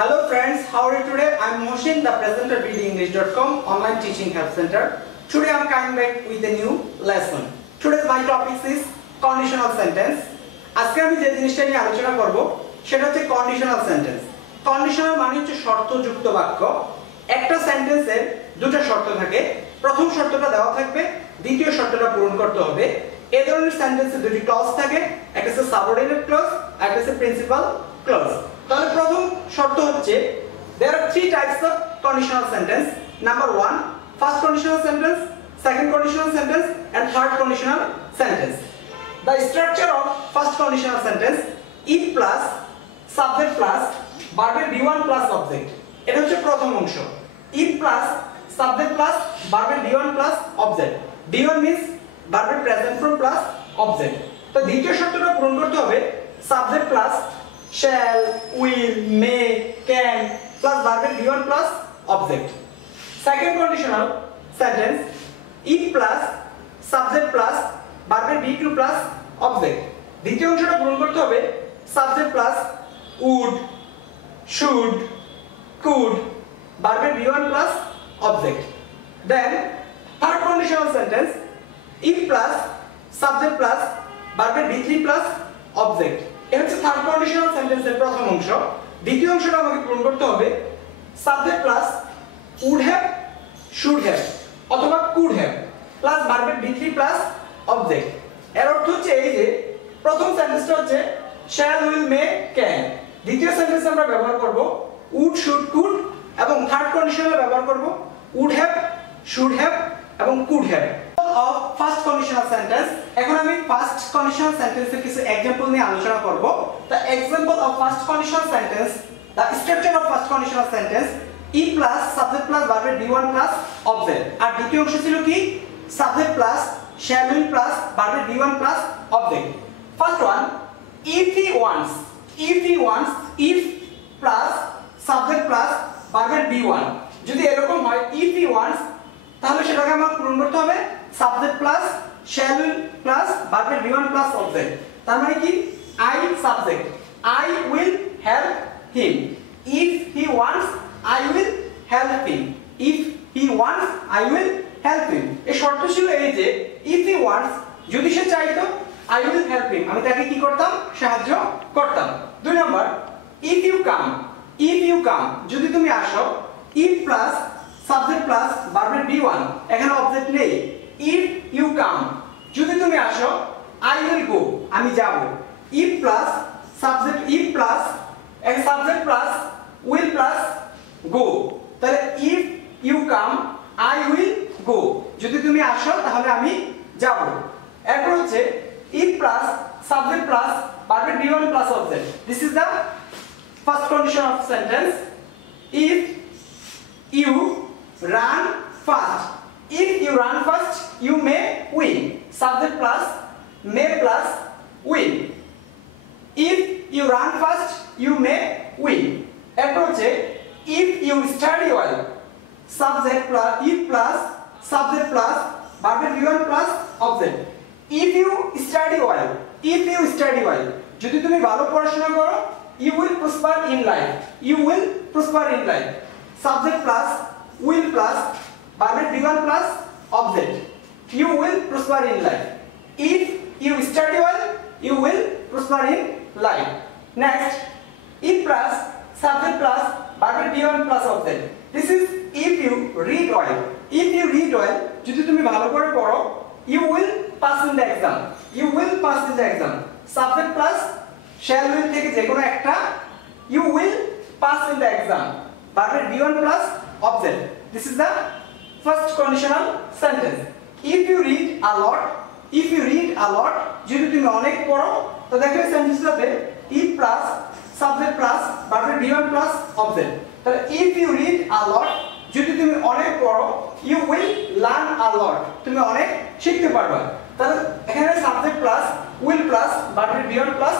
Hello friends, how are you today? I am Mohsin, the presenter of bdenglish.com online teaching help center. Today I am coming back with a new lesson. Today's my topic is conditional sentence. আজকে আমি যে জিনিসটা নিয়ে আলোচনা করব সেটা হচ্ছে conditional sentence. Conditional মানে হচ্ছে শর্তযুক্ত বাক্য। একটা সেন্টেন্সের দুটো শর্ত থাকে। প্রথম শর্তটা দেওয়া থাকবে, দ্বিতীয় শর্তটা পূরণ করতে হবে। এই ধরনের সেন্টেন্সে দুটি ক্লজ থাকে, একটা হচ্ছে সাবঅর্ডিনেট ক্লজ আর একটা হচ্ছে প্রিন্সিপাল ক্লজ। তাহলে প্রথম শর্ত হচ্ছে there are three types of conditional sentence. Number 1, first conditional sentence, second conditional sentence and third conditional sentence. The structure of first conditional sentence if plus subject plus verb b1 plus object. এটা হচ্ছে প্রথম অংশ। if plus subject plus verb b1 plus object. b1 means verb present form plus object. তো দ্বিতীয় শর্তটা পূরণ করতে হবে subject plus shall, will, may, can plus verb b1 plus object. Second conditional sentence if plus subject plus verb b2 plus object. দ্বিতীয় অংশটা পূরণ করতে হবে subject plus would, should, could verb b1 plus object. Then third conditional sentence if plus subject plus verb b3 plus object. এটা হচ্ছে third conditional সেন্টেন্সের প্রথম অংশ। দ্বিতীয় অংশটা আমাকে পূরণ করতে হবে subject plus would have, should have অথবা could have প্লাস ভার্বের b3 প্লাস অবজেক্ট। এর অর্থ হচ্ছে এই যে প্রথম সেন্টেন্সটা হচ্ছে shall, will, may, can। দ্বিতীয় সেন্টেন্সে আমরা ব্যবহার করব would, should, could এবং থার্ড কন্ডিশনালে ব্যবহার করব would have, should have এবং could have। of first conditional sentence এখন আমি first conditional sentence এর কিছু एग्जांपल নিয়ে আলোচনা করব। the example of first conditional sentence, the structure of first conditional sentence if plus subject plus verb b1 plus object আর দ্বিতীয় অংশ ছিল কি subject plus shall, will plus verb b1 plus object. First one, if he wants if plus subject plus verb b1 যদি এরকম হয় if he wants তাহলে সেটাকে আমাকে পূরণ করতে হবে subject plus shall, will plus verb b1 plus object. তার মানে কি I subject I will help him. If he wants I will help him. If he wants I will help him. এই শর্ত ছিল এই যে if he wants যদি সে চাইতো I will help him আমি তাকে কি করতাম সাহায্য করতাম। দুই নাম্বার if you come যদি তুমি আসো if plus subject plus verb b1 এখানে অবজেক্ট নেই if you come যদি তুমি আসো I will go আমি যাব if plus subject plus will plus go তাহলে if you come I will go যদি তুমি আসো তাহলে আমি যাব। এরপর হচ্ছে if plus subject plus verb b1 plus object. This is the first condition of sentence. If you run fast, if you run fast you may win. Subject plus may plus win. If you run fast you may win. Approach if you study well, subject plus if plus subject plus verb b1 plus object. If you study well যদি তুমি ভালো পড়াশোনা করো you will prosper in life. Subject plus will plus verb b1 plus object. You will prosper in life. If you study well you will prosper in life. Next, if plus subject plus verb b1 plus object. This is if you read well. যদি তুমি ভালো করে পড়ো you will pass in the exam. Subject plus shall, will থেকে যে কোনো একটা you will pass in the exam. Verb b1 plus object. This is the first conditional sentence. If you read a lot যদি তুমি অনেক পড়ো তো দেখো সেন্টেন্সটাতে if plus subject plus verb b1 plus object. তাহলে if you read a lot যদি তুমি অনেক পড়ো you will learn a lot তুমি অনেক শিখতে পারবে। তাহলে এখানে subject plus will plus verb b1 plus